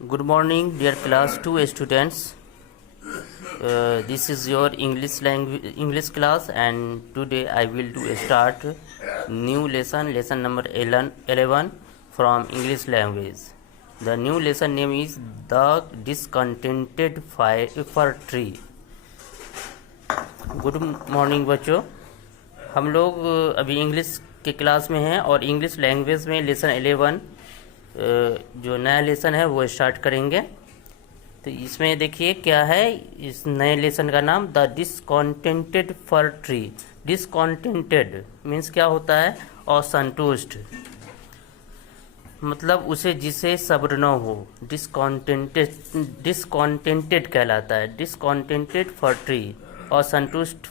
Good morning, dear class 2 students. This is your English class, and today I will start new lesson number 11 from English language. The new lesson name is The Discontented Fir Tree. Good morning बच्चों, हम लोग अभी English के class में हैं और English language में lesson 11 जो नया लेसन है वो स्टार्ट करेंगे। तो इसमें देखिए क्या है, इस नए लेसन का नाम the discontented for tree. Discontented means क्या होता है? असंतुष्ट, मतलब उसे जिसे सब्र न हो। डिसकॉन्टेंटेड कहलाता है। डिसकॉन्टेंटेड फर ट्री, असंतुष्ट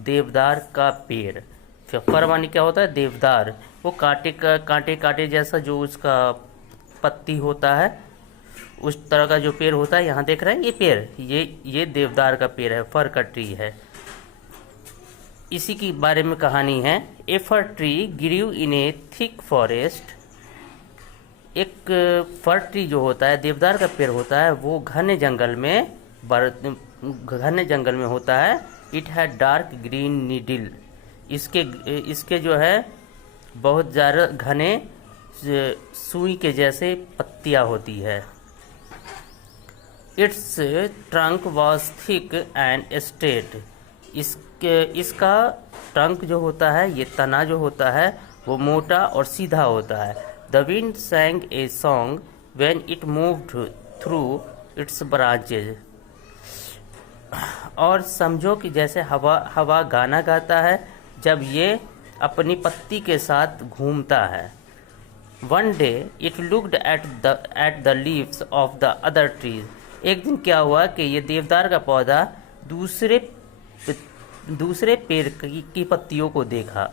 देवदार का पेड़। फर मानी क्या होता है? देवदार। वो कांटे जैसा जो उसका पत्ती होता है, उस तरह का जो पेड़ होता है। यहाँ देख रहे हैं ये पेड़, ये देवदार का पेड़ है, फर का ट्री है। इसी के बारे में कहानी है। A fir tree grew in a thick forest. एक फर ट्री जो होता है, देवदार का पेड़ होता है, वो घने जंगल में होता है। It had dark green needle. इसके जो है बहुत ज़्यादा घने सुई के जैसे पत्तियां होती है। It's trunk was thick and straight. इसका ट्रंक जो होता है, ये तना जो होता है, वो मोटा और सीधा होता है। The wind sang a song when it moved through it's branches. और समझो कि जैसे हवा गाना गाता है जब ये अपनी पत्ती के साथ घूमता है। One day it looked at the leaves of the other trees. एक दिन क्या हुआ कि ये देवदार का पौधा दूसरे पेड़ की पत्तियों को देखा।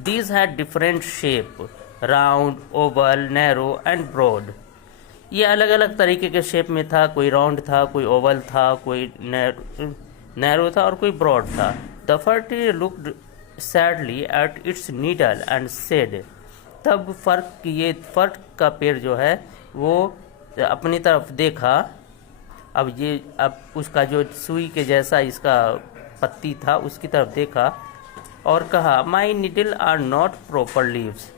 These had different shape, round, oval, narrow and broad. ये अलग अलग तरीके के शेप में था। कोई राउंड था, कोई ओवल था, कोई नैरो था और कोई ब्रॉड था। The fir tree looked sadly at its needle and said. तब फर का पेड़ जो है वो अपनी तरफ देखा। अब उसका जो सुई के जैसा इसका पत्ती था उसकी तरफ देखा और कहा, my needles are not proper leaves.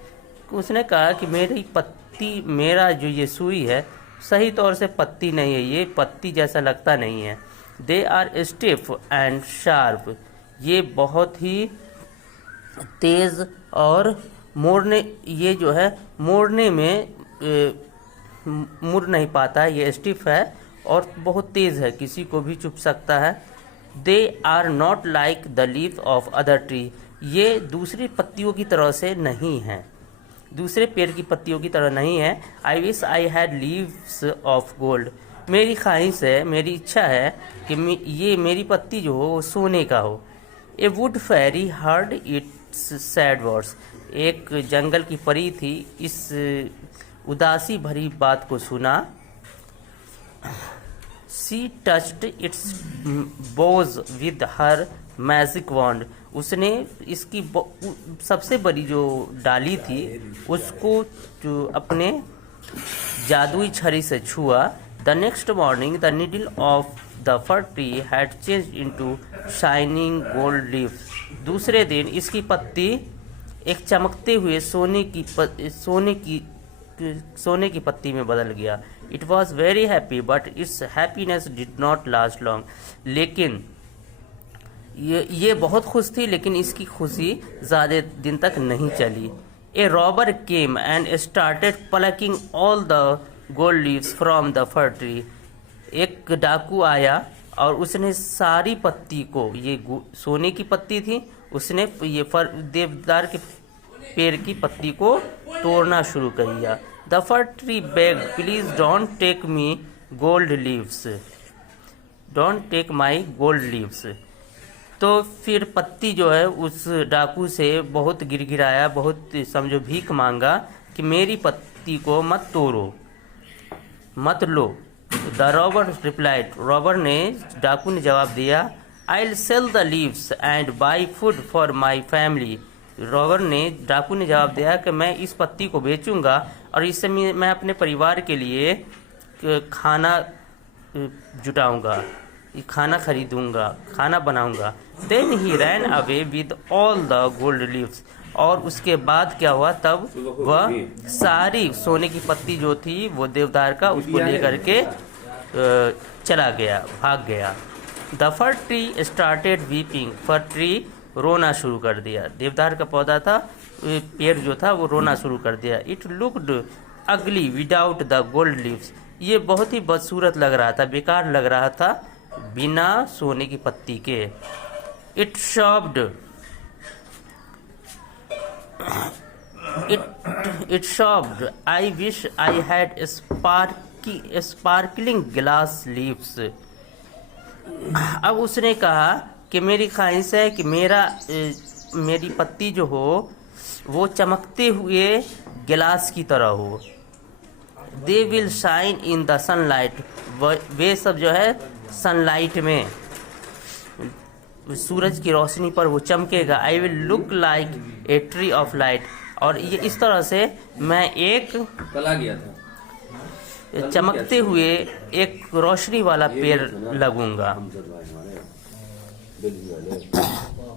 उसने कहा कि मेरा जो ये सुई है सही तौर से पत्ती नहीं है, ये पत्ती जैसा लगता नहीं है। They are stiff and sharp. ये बहुत ही तेज और ये जो है मोड़ने में मुड़ नहीं पाता है। ये स्टिफ है और बहुत तेज है, किसी को भी चुभ सकता है। They are not like the leaves of other tree. ये दूसरी पत्तियों की तरह से नहीं है, दूसरे पेड़ की पत्तियों की तरह नहीं है। I wish I had leaves of gold. मेरी ख्वाहिश है, मेरी इच्छा है कि ये मेरी पत्ती जो हो वो सोने का हो। A wood fairy heard its sad words. एक जंगल की परी थी, इस उदासी भरी बात को सुना। She touched its boughs with her magic wand. उसने इसकी सबसे बड़ी जो डाली थी उसको जो अपने जादुई छड़ी से छुआ। The next morning the needle of the fir tree had changed into shining gold leaves. दूसरे दिन इसकी पत्ती एक चमकते हुए सोने की पत्ती में बदल गया। It was very happy but it's happiness did not last long. लेकिन ये बहुत खुश थी, लेकिन इसकी खुशी ज़्यादा दिन तक नहीं चली। A robber came and started plucking all the gold leaves from the fir tree. एक डाकू आया और उसने सारी पत्ती को, ये सोने की पत्ती थी, उसने ये देवदार के पेड़ की पत्ती को तोड़ना शुरू कर दिया। The fir tree begged, please don't take me gold leaves, don't take my gold leaves. तो फिर पत्ती जो है उस डाकू से बहुत गिड़गिड़ाया, बहुत समझो भीख मांगा कि मेरी पत्ती को मत तोड़ो, मत लो। The robber replied. डाकू ने जवाब दिया, I will sell the leaves and buy food for my family. डाकू ने जवाब दिया कि मैं इस पत्ती को बेचूंगा और इससे मैं अपने परिवार के लिए खाना जुटाऊंगा, खाना खरीदूंगा, खाना बनाऊंगा। Then he ran away with all the gold leaves, और उसके बाद क्या हुआ, तब वह सारी सोने की पत्ती जो थी वो देवदार का उसको लेकर के चला गया, भाग गया। The fir tree started weeping, for tree रोना शुरू कर दिया। देवदार का पौधा था, पेड़ जो था वो रोना शुरू कर दिया। इट लुक्ड अगली विदाउट द गोल्ड लीव्स, ये बहुत ही बदसूरत लग रहा था, बेकार लग रहा था बिना सोने की पत्ती के। It शॉप्ड it शॉप्ड I wish I had sparkling glass leaves. अब उसने कहा कि मेरी ख्वाहिश है कि मेरी पत्ती जो हो वो चमकते हुए गिलास की तरह हो। They will shine in the sunlight, वे सब जो है सनलाइट में, सूरज की रोशनी पर वो चमकेगा। I will look like a tree of light, और ये इस तरह से मैं एक कला गया था, चमकते हुए एक रोशनी वाला पेड़ लगूंगा।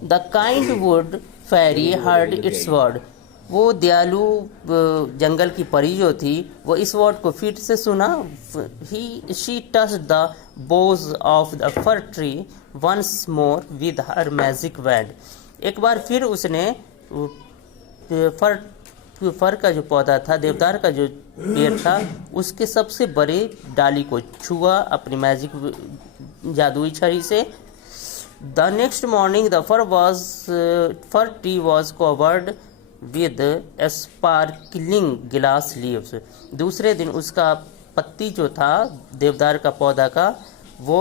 The kind wood fairy heard its word, वो दयालु जंगल की परी जो थी वो इस वर्ड को फिर से सुना। She touched the boughs of the fir tree once more with her magic wand, एक बार फिर उसने फर का जो पौधा था, देवदार का जो पेड़ था, उसके सबसे बड़े डाली को छुआ अपनी मैजिक जादुई छड़ी से। The next morning the fir tree was covered with sparkling glass leaves, दूसरे दिन उसका पत्ती जो था देवदार का पौधा का वो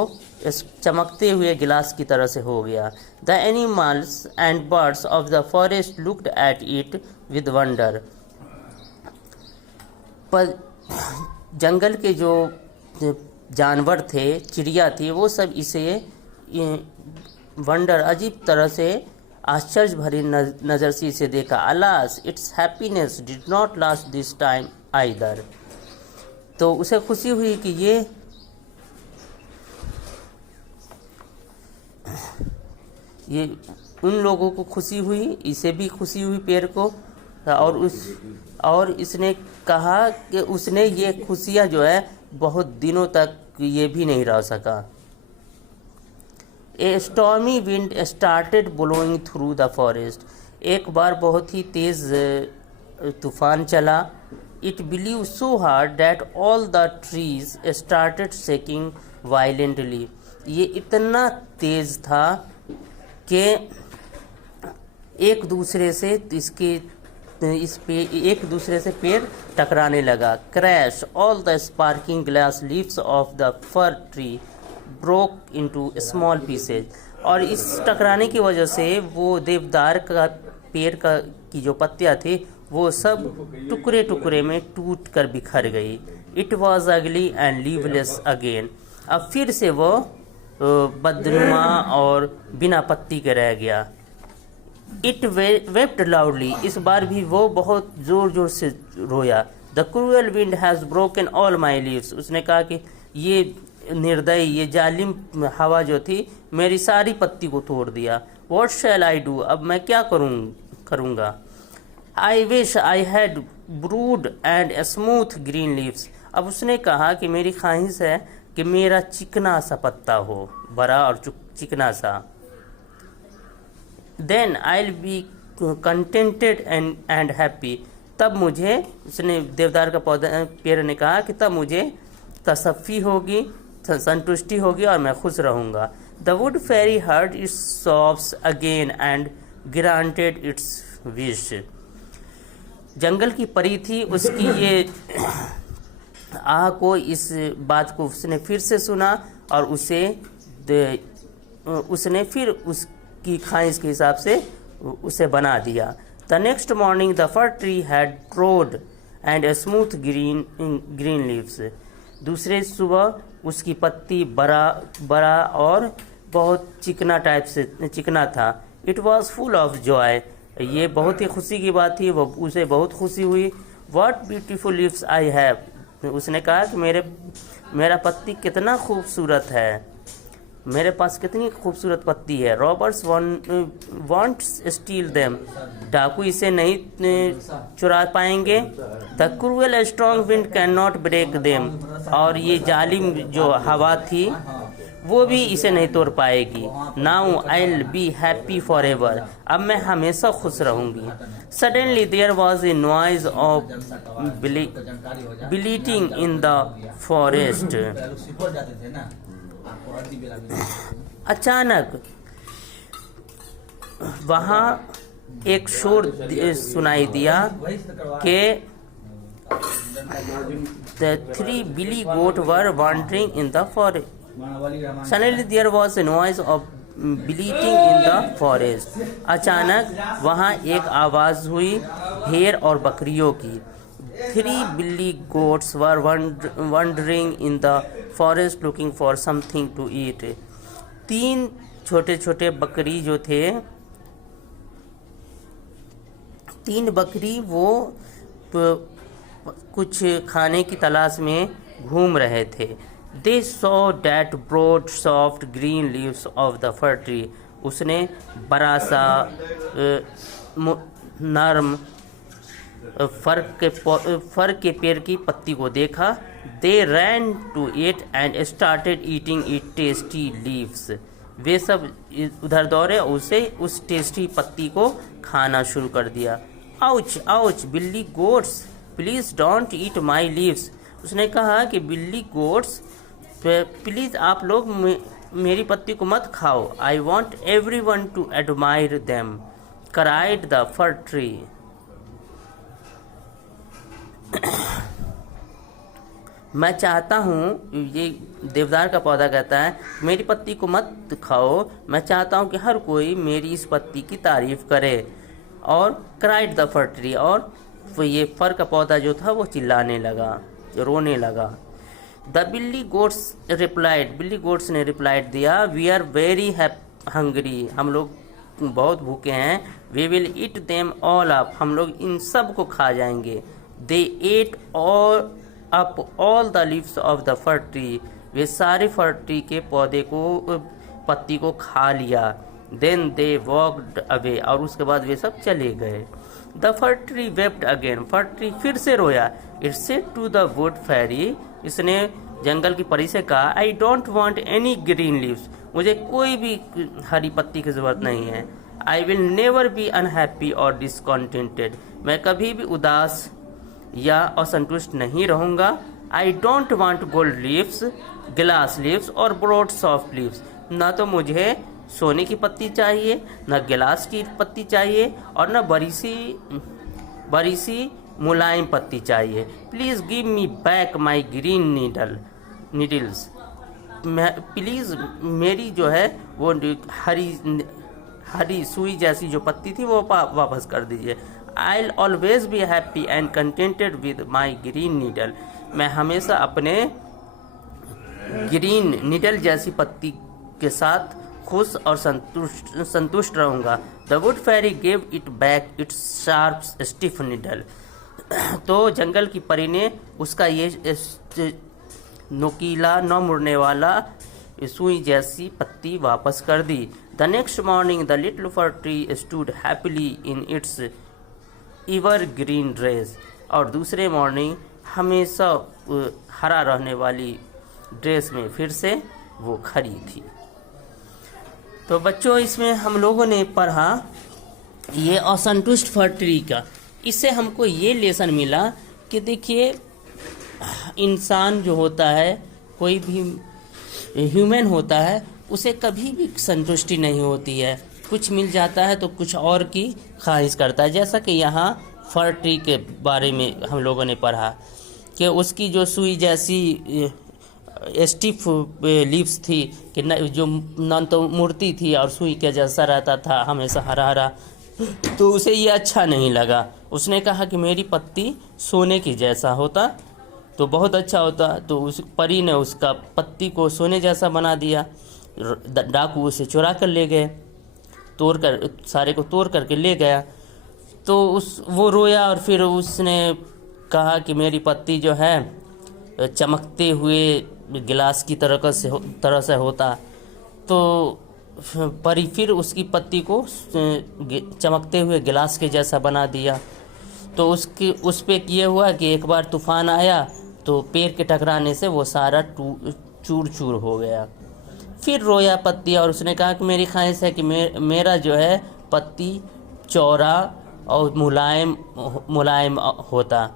चमकते हुए गिलास की तरह से हो गया। The animals and birds of the forest looked at it with wonder, पर जंगल के जो जानवर थे, चिड़िया थी, वो सब इसे वंडर अजीब तरह से आश्चर्य भरी नज़र से इसे देखा। Alas it's happiness did not last this time either, तो उसे खुशी हुई कि ये उन लोगों को खुशी हुई, इसे भी खुशी हुई पेड़ को, और इसने कहा कि उसने ये खुशियाँ जो है बहुत दिनों तक ये भी नहीं रह सका। A stormy wind started blowing through the forest, एक बार बहुत ही तेज़ तूफान चला। It blew so hard that all the trees started shaking violently, ये इतना तेज़ था कि एक दूसरे से एक दूसरे से पेड़ टकराने लगा। Crash all the sparking glass leaves of the fir tree broke into small pieces, और इस टकराने की वजह से वो देवदार का पेड़ की जो पत्तियां थी वो सब टुकड़े टुकड़े में टूट कर बिखर गई। इट वॉज अगली एंड लीवलेस अगेन, अब फिर से वो बदनुमा और बिना पत्ती के रह गया। इट वेप्ट लाउडली, इस बार भी वो बहुत जोर जोर से रोया। The cruel wind has broken all my leaves, उसने कहा कि ये निर्दयी, ये जालिम हवा जो थी मेरी सारी पत्ती को तोड़ दिया। वॉट शैल आई डू, अब मैं क्या करूँगा। I wish I had brood and smooth green leaves, अब उसने कहा कि मेरी ख्वाहिश है कि मेरा चिकना सा पत्ता हो, बड़ा और चिकना सा। Then I will be contented and happy, तब मुझे, उसने देवदार का पौधा पेड़ ने कहा कि तब मुझे तसफ़ी होगी, संतुष्टि होगी और मैं खुश रहूँगा। The wood fairy heard its sobs again and granted its wish, जंगल की परी थी, उसकी ये को इस बात को उसने फिर से सुना और उसने फिर उसकी ख्वाहिश के हिसाब से उसे बना दिया। The next morning the fir tree had broad and smooth green leaves, दूसरे सुबह उसकी पत्ती बड़ा और बहुत चिकना था। It was full of Joy, ये बहुत ही खुशी की बात थी, वो उसे बहुत खुशी हुई। What beautiful leaves I have, उसने कहा कि मेरा पत्ती कितना खूबसूरत है, मेरे पास कितनी खूबसूरत पत्ती है। रॉबर्स वांट स्टील देम, डाकू इसे नहीं चुरा पाएंगे। The cruel strong wind can not break them, और ये जालिम जो हवा थी वो भी इसे नहीं तोड़ पाएगी। Now I will be happy for ever, अब मैं हमेशा खुश रहूंगी। Suddenly there was a noise of bleating in the forest. अचानक वहां एक शोर सुनाई दिया कि the 3 billy goat were wandering in the forest. Suddenly there was a noise of bleating in the forest. अचानक वहाँ एक आवाज हुई भेड़ और बकरियों की। 3 billy goats were wandering in the forest looking for something to eat. 3 छोटे छोटे बकरी जो थे, 3 बकरी वो कुछ खाने की तलाश में घूम रहे थे। They saw that broad soft green leaves of the fir tree. उसने बड़ा सा नरम फर के पेड़ की पत्ती को देखा। They ran to it and started eating its tasty leaves. वे सब उधर दौड़े और उस टेस्टी पत्ती को खाना शुरू कर दिया। Ouch, ouch, बिल्ली goats, please don't eat my leaves. उसने कहा कि बिल्ली गोट्स, प्लीज़ आप लोग मेरी पत्ती को मत खाओ। I want every one two admire them, cried the fir tree. मैं चाहता हूँ, ये देवदार का पौधा कहता है, मेरी पत्ती को मत खाओ, मैं चाहता हूँ कि हर कोई मेरी इस पत्ती की तारीफ करे। और क्राइड द फर ट्री, और ये फर का पौधा जो था वो चिल्लाने लगा, रोने लगा। The billy goats replied, billy goats ने रिप्लाइड दिया, वी आर वेरी हंग्री, हम लोग बहुत भूखे हैं। We will eat them all up, हम लोग इन सब को खा जाएंगे। They ate up all the leaves of the fir tree, वे सारे फर ट्री के पौधे को, पत्ती को खा लिया। देन दे वॉकड अवे, और उसके बाद वे सब चले गए। The fir tree wept again, fir tree फिर से रोया। It said to the wood fairy, इसने जंगल की परी से कहा, I don't want any green leaves, मुझे कोई भी हरी पत्ती की जरूरत नहीं है। I will never be unhappy और डिसकॉन्टेंटेड, मैं कभी भी उदास या असंतुष्ट नहीं रहूँगा। I don't want gold leaves, glass leaves और ब्रॉड सॉफ्ट लीव्स, ना तो मुझे सोने की पत्ती चाहिए, न गिलास की पत्ती चाहिए, और न बड़ी सी मुलायम पत्ती चाहिए। Please give me back my green needles, please मेरी जो है वो हरी सुई जैसी जो पत्ती थी वो वापस कर दीजिए। I will always be happy and contented with my green needle, मैं हमेशा अपने ग्रीन नीडल जैसी पत्ती के साथ खुश और संतुष्ट रहूँगा। The wood fairy gave it back its sharp stiff needle, तो जंगल की परी ने उसका ये नुकीला, न मुड़ने वाला सुई जैसी पत्ती वापस कर दी। The next morning the little fir tree stood happily in its evergreen dress, और दूसरे मॉर्निंग हमेशा हरा रहने वाली ड्रेस में फिर से वो खड़ी थी। तो बच्चों, इसमें हम लोगों ने पढ़ा ये असंतुष्ट फर ट्री का। इससे हमको ये लेसन मिला कि देखिए, इंसान जो होता है, कोई भी ह्यूमन होता है, उसे कभी भी संतुष्टि नहीं होती है। कुछ मिल जाता है तो कुछ और की ख्वाहिश करता है। जैसा कि यहाँ फर ट्री के बारे में हम लोगों ने पढ़ा कि उसकी जो सुई जैसी स्टिफ लीव्स थी, कि जो न तो मूर्ति थी और सुई के जैसा रहता था, हमेशा हरा हरा, तो उसे ये अच्छा नहीं लगा। उसने कहा कि मेरी पत्ती सोने की जैसा होता तो बहुत अच्छा होता। तो उस परी ने उसका पत्ती को सोने जैसा बना दिया। डाकू उसे चुरा कर ले गए, सारे को तोड़ करके ले गया। तो वो रोया और फिर उसने कहा कि मेरी पत्ती जो है चमकते हुए गिलास की तरह से होता, तो परी फिर उसकी पत्ती को चमकते हुए गिलास के जैसा बना दिया। तो उस पे ये हुआ कि एक बार तूफान आया तो पेड़ के टकराने से वो सारा चूर चूर हो गया। फिर रोया पत्ती और उसने कहा कि मेरी ख्वाहिश है कि मेरा जो है पत्ती चौड़ा और मुलायम होता।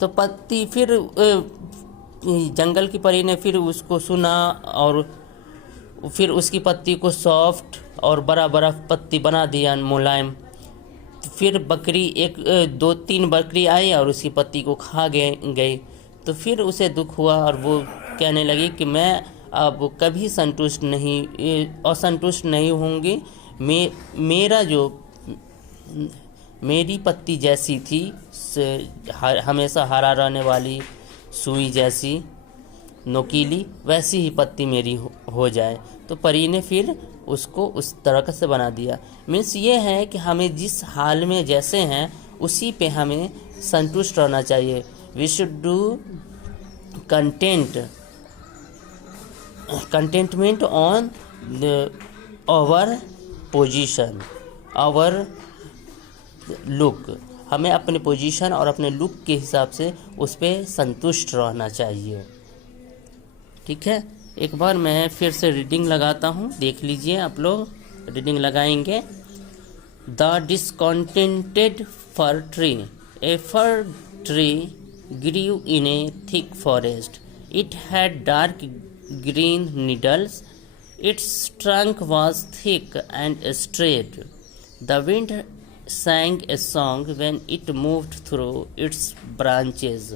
तो पत्ती फिर जंगल की परी ने फिर उसको सुना और फिर उसकी पत्ती को सॉफ्ट और बड़ा बड़ा पत्ती बना दिया, मुलायम। फिर बकरी दो तीन बकरी आई और उसकी पत्ती को खा गई। तो फिर उसे दुख हुआ और वो कहने लगी कि मैं अब कभी असंतुष्ट नहीं होंगी। मेरी पत्ती जैसी थी, हमेशा हरा रहने वाली, सुई जैसी नोकीली, वैसी ही पत्ती मेरी हो जाए। तो परी ने फिर उसको उस तरह से बना दिया। मीन्स ये है कि हमें जिस हाल में जैसे हैं उसी पे हमें संतुष्ट रहना चाहिए। We should do contentment on our position, our look. हमें अपने पोजीशन और अपने लुक के हिसाब से उस पर संतुष्ट रहना चाहिए। ठीक है, एक बार मैं फिर से रीडिंग लगाता हूँ, देख लीजिए आप लोग। रीडिंग लगाएंगे। The discontented for tree. A fir tree grew in a thick forest. It had dark green needles. Its trunk was thick and straight. The wind sang a song when it moved through its branches.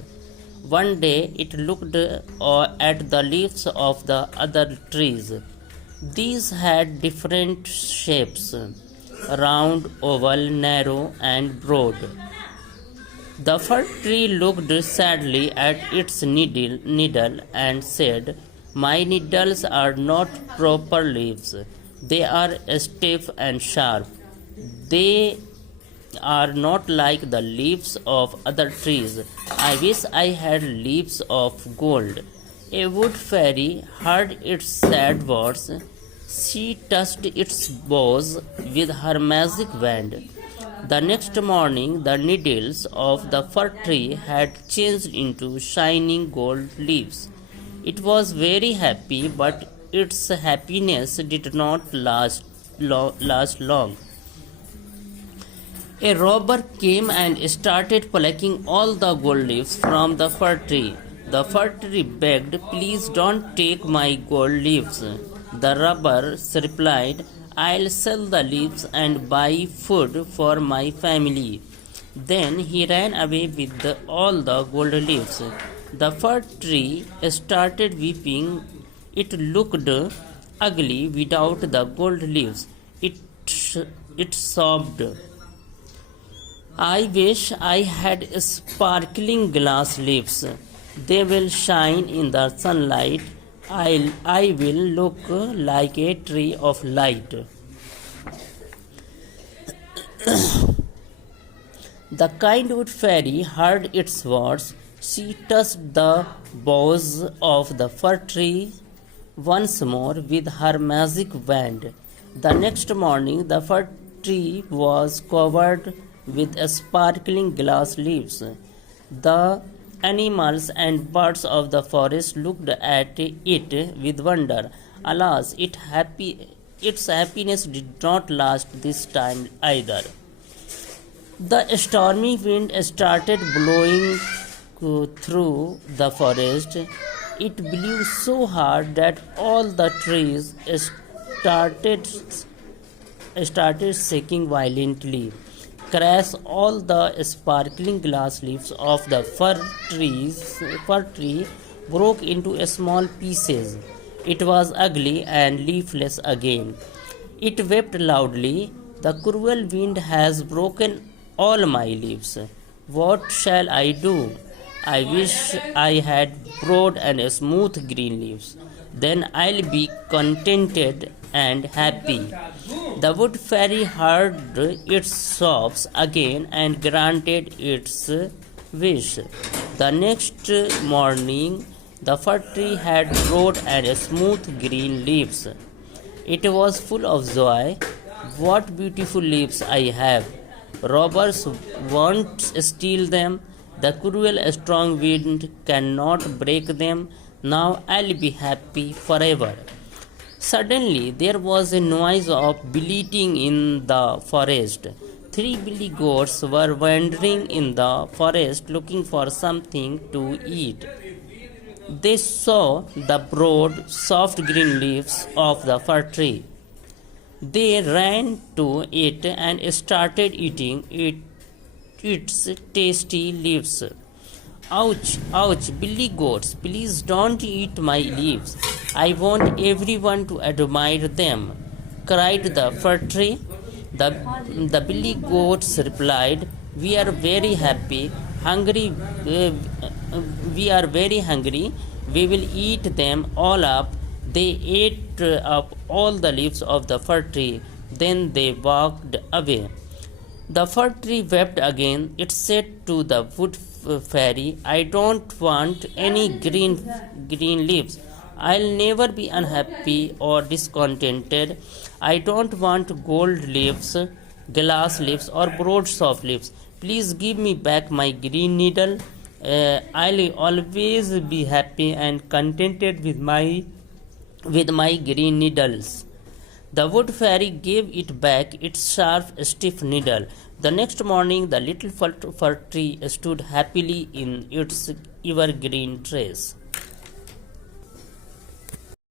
One day it looked at the leaves of the other trees. These had different shapes: round, oval, narrow, and broad. The fir tree looked sadly at its needle and said, "My needles are not proper leaves. They are stiff and sharp. They are not like the leaves of other trees. I wish I had leaves of gold." A wood fairy heard its sad words. She touched its boughs with her magic wand. The next morning, the needles of the fir tree had changed into shining gold leaves. It was very happy, but its happiness did not last long. A robber came and started plucking all the gold leaves from the fir tree. The fir tree begged, "Please don't take my gold leaves." The robber replied, "I'll sell the leaves and buy food for my family." Then he ran away with all the gold leaves. The fir tree started weeping. It looked ugly without the gold leaves. It sobbed, "I wish I had sparkling glass leaves. They will shine in the sunlight. I will look like a tree of light." The kind wood fairy heard its words. She touched the boughs of the fir tree once more with her magic wand. The next morning, the fir tree was covered with sparkling glass leaves. The animals and birds of the forest looked at it with wonder. Alas, its happiness did not last this time either. The stormy wind started blowing through the forest. It blew so hard that all the trees started shaking violently. Crash! All the sparkling glass leaves of the fir tree broke into small pieces. It was ugly and leafless again. It wept loudly. "The cruel wind has broken all my leaves. What shall I do? I wish I had broad and smooth green leaves. Then I'll be contented and happy." The wood fairy heard its sobs again and granted its wish. The next morning, the fir tree had broad and smooth green leaves. It was full of joy. What beautiful leaves I have! Robbers won't steal them. The cruel strong wind cannot break them. Now I'll be happy forever. Suddenly there was a noise of bleating in the forest. 3 billy goats were wandering in the forest looking for something to eat. They saw the broad, soft green leaves of the fir tree. They ran to it and started eating its tasty leaves. Ouch, ouch, billy goats, please don't eat my leaves. I want everyone to admire them, cried the fir tree. The billy goats replied, We are very hungry. We are very hungry. We will eat them all up. They ate up all the leaves of the fir tree. Then they walked away. The fir tree wept again. It said to the wood fairy, I don't want any green leaves. I'll never be unhappy or discontented. I don't want gold leaves, glass leaves, or broad soft leaves. Please give me back my green needle. I'll always be happy and contented with my green needles. The wood fairy gave it back its sharp, stiff needle. The next morning, the little fir tree stood happily in its evergreen trace.